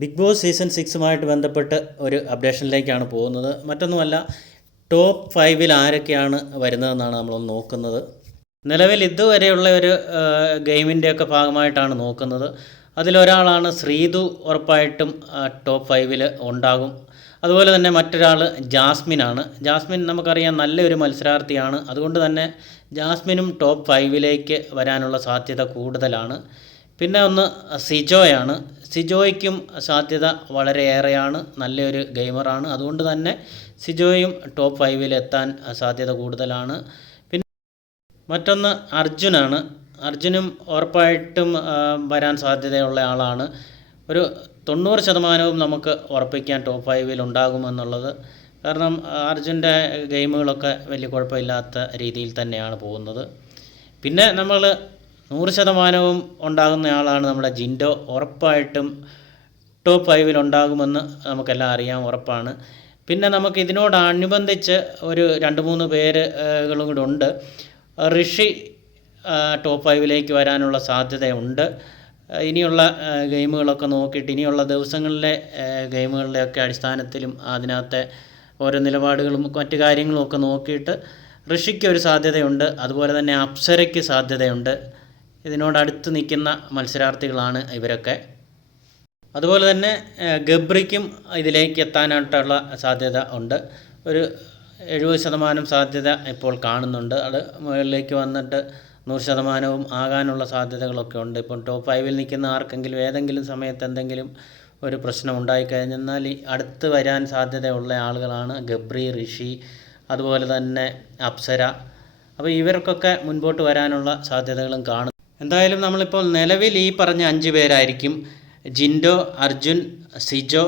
Big boss season സിക്സുമായിട്ട് ബന്ധപ്പെട്ട് ഒരു അപ്ഡേഷനിലേക്കാണ് പോകുന്നത്. മറ്റൊന്നുമല്ല ടോപ്പ് ഫൈവിൽ ആരൊക്കെയാണ് വരുന്നതെന്നാണ് നമ്മളൊന്ന് നോക്കുന്നത്. നിലവിൽ ഇതുവരെയുള്ള ഒരു ഗെയിമിന്റെയൊക്കെ ഭാഗമായിട്ടാണ് നോക്കുന്നത്. അതിലൊരാളാണ് ശ്രീതു ഉറപ്പായിട്ടും ടോപ്പ് ഫൈവിൽ ഉണ്ടാകും. അതുപോലെ തന്നെ മറ്റൊരാൾ ജാസ്മിനാണ്. ജാസ്മിൻ നമുക്കറിയാം നല്ലൊരു മത്സരാർത്ഥിയാണ്. അതുകൊണ്ട് തന്നെ ജാസ്മിനും ടോപ്പ് ഫൈവിലേക്ക് വരാനുള്ള സാധ്യത കൂടുതലാണ്. പിന്നെ ഒന്ന് സിജോയാണ്. സിജോയ്ക്കും സാധ്യത വളരെയേറെയാണ്. നല്ലൊരു ഗെയിമറാണ്. അതുകൊണ്ട് തന്നെ സിജോയും ടോപ്പ് ഫൈവിൽ എത്താൻ സാധ്യത കൂടുതലാണ്. പിന്നെ മറ്റൊന്ന് അർജുനാണ്. അർജുനും ഉറപ്പായിട്ടും വരാൻ സാധ്യതയുള്ള ആളാണ്. ഒരു തൊണ്ണൂറ് ശതമാനവും നമുക്ക് ഉറപ്പിക്കാൻ ടോപ്പ് ഫൈവിൽ ഉണ്ടാകുമെന്നുള്ളത്. കാരണം അർജുന്റെ ഗെയിമുകളൊക്കെ വലിയ കുഴപ്പമില്ലാത്ത രീതിയിൽ തന്നെയാണ് പോകുന്നത്. പിന്നെ നമ്മൾ നൂറ് ശതമാനവും ഉണ്ടാകുന്ന ആളാണ് നമ്മുടെ ജിൻഡോ. ഉറപ്പായിട്ടും ടോപ്പ് ഫൈവിൽ ഉണ്ടാകുമെന്ന് നമുക്കെല്ലാം അറിയാം ഉറപ്പാണ്. പിന്നെ നമുക്ക് ഇതിനോടനുബന്ധിച്ച് ഒരു രണ്ട് മൂന്ന് പേരുകളും കൂടെ ഉണ്ട്. ഋഷി ടോപ്പ് ഫൈവിലേക്ക് വരാനുള്ള സാധ്യതയുണ്ട്. ഇനിയുള്ള ഗെയിമുകളൊക്കെ നോക്കിയിട്ട് ഇനിയുള്ള ദിവസങ്ങളിലെ ഗെയിമുകളുടെയൊക്കെ അടിസ്ഥാനത്തിലും അതിനകത്തെ ഓരോ നിലപാടുകളും മറ്റു കാര്യങ്ങളും ഒക്കെ നോക്കിയിട്ട് ഋഷിക്ക് ഒരു സാധ്യതയുണ്ട്. അതുപോലെ തന്നെ അപ്സരയ്ക്ക് സാധ്യതയുണ്ട്. ഇതിനോടടുത്ത് നിൽക്കുന്ന മത്സരാർത്ഥികളാണ് ഇവരൊക്കെ. അതുപോലെ തന്നെ ഗബ്രിക്കും ഇതിലേക്ക് എത്താനായിട്ടുള്ള സാധ്യത ഉണ്ട്. ഒരു എഴുപത് ശതമാനം സാധ്യത ഇപ്പോൾ കാണുന്നുണ്ട്. അത് മുകളിലേക്ക് വന്നിട്ട് നൂറ് ശതമാനവും ആകാനുള്ള സാധ്യതകളൊക്കെ ഉണ്ട്. ഇപ്പം ടോപ്പ് ഫൈവിൽ നിൽക്കുന്ന ആർക്കെങ്കിലും ഏതെങ്കിലും സമയത്ത് എന്തെങ്കിലും ഒരു പ്രശ്നം ഉണ്ടായിക്കഴിഞ്ഞെന്നാൽ ഈ അടുത്ത് വരാൻ സാധ്യതയുള്ള ആളുകളാണ് ഗബ്രി ഋഷി അതുപോലെ തന്നെ അപ്സര. അപ്പോൾ ഇവർക്കൊക്കെ മുൻപോട്ട് വരാനുള്ള സാധ്യതകളും കാണും എന്തായാലും നമ്മളിപ്പോൾ നിലവിൽ ഈ പറഞ്ഞ അഞ്ച് പേരായിരിക്കും. ജിൻഡോ അർജുൻ സിജോ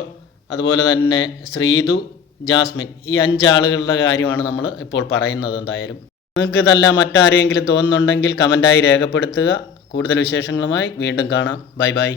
അതുപോലെ തന്നെ ശ്രീതു ജാസ്മിൻ. ഈ അഞ്ചാളുകളുടെ കാര്യമാണ് നമ്മൾ ഇപ്പോൾ പറയുന്നത് എന്തായാലും. നിങ്ങൾക്ക് ഇതല്ല മറ്റാരെങ്കിലും തോന്നുന്നുണ്ടെങ്കിൽ കമന്റായി രേഖപ്പെടുത്തുക. കൂടുതൽ വിശേഷങ്ങളുമായി വീണ്ടും കാണാം. Bye bye.